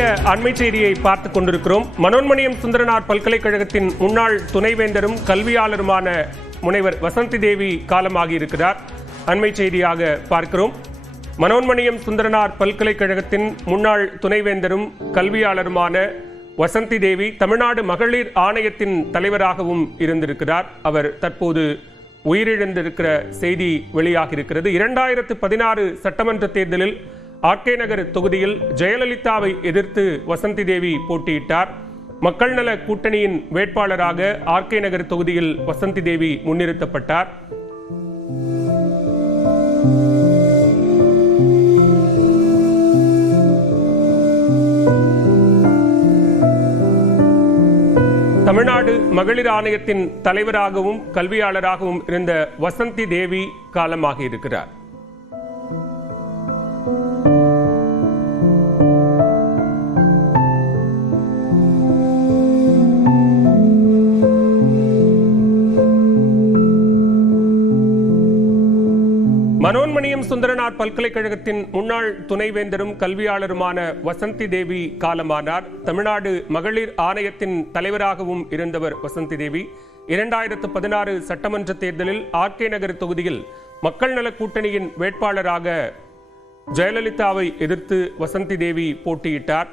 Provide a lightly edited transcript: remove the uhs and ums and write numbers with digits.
இன்றைய அண்மை செய்தியை பார்த்துக் கொண்டிருக்கிறோம். மனோன்மணியம் சுந்தரனார் பல்கலைக்கழகத்தின் முன்னாள் துணைவேந்தரும் கல்வியாளருமான முனைவர் வசந்தி தேவி காலமாகி இருக்கிறார். அண்மை செய்தியாக பார்க்கிறோம். மனோன்மணியம் சுந்தரனார் பல்கலைக்கழகத்தின் முன்னாள் துணைவேந்தரும் கல்வியாளருமான வசந்தி தேவி தமிழ்நாடு மகளிர் ஆணையத்தின் தலைவராகவும் இருந்திருக்கிறார். அவர் தற்போது உயிரிழந்திருக்கிற செய்தி வெளியாகி இருக்கிறது. 2016 சட்டமன்ற தேர்தலில் ஆர்கே நகர் தொகுதியில் ஜெயலலிதாவை எதிர்த்து வசந்தி தேவி போட்டியிட்டார். மக்கள் நல கூட்டணியின் வேட்பாளராக ஆர்கே நகர் தொகுதியில் வசந்தி தேவி முன்னிறுத்தப்பட்டார். தமிழ்நாடு மகளிர் ஆணையத்தின் தலைவராகவும் கல்வியாளராகவும் இருந்த வசந்தி தேவி காலமாகி இருக்கிறார். மனோன்மணியம் சுந்தரனார் பல்கலைக்கழகத்தின் முன்னாள் துணைவேந்தரும் கல்வியாளருமான வசந்தி தேவி காலமானார். தமிழ்நாடு மகளிர் ஆணையத்தின் தலைவராகவும் இருந்தவர் வசந்தி தேவி. 2016 சட்டமன்ற தேர்தலில் ஆர்கே நகர் தொகுதியில் மக்கள் நல கூட்டணியின் வேட்பாளராக ஜெயலலிதாவை எதிர்த்து வசந்தி தேவி போட்டியிட்டார்.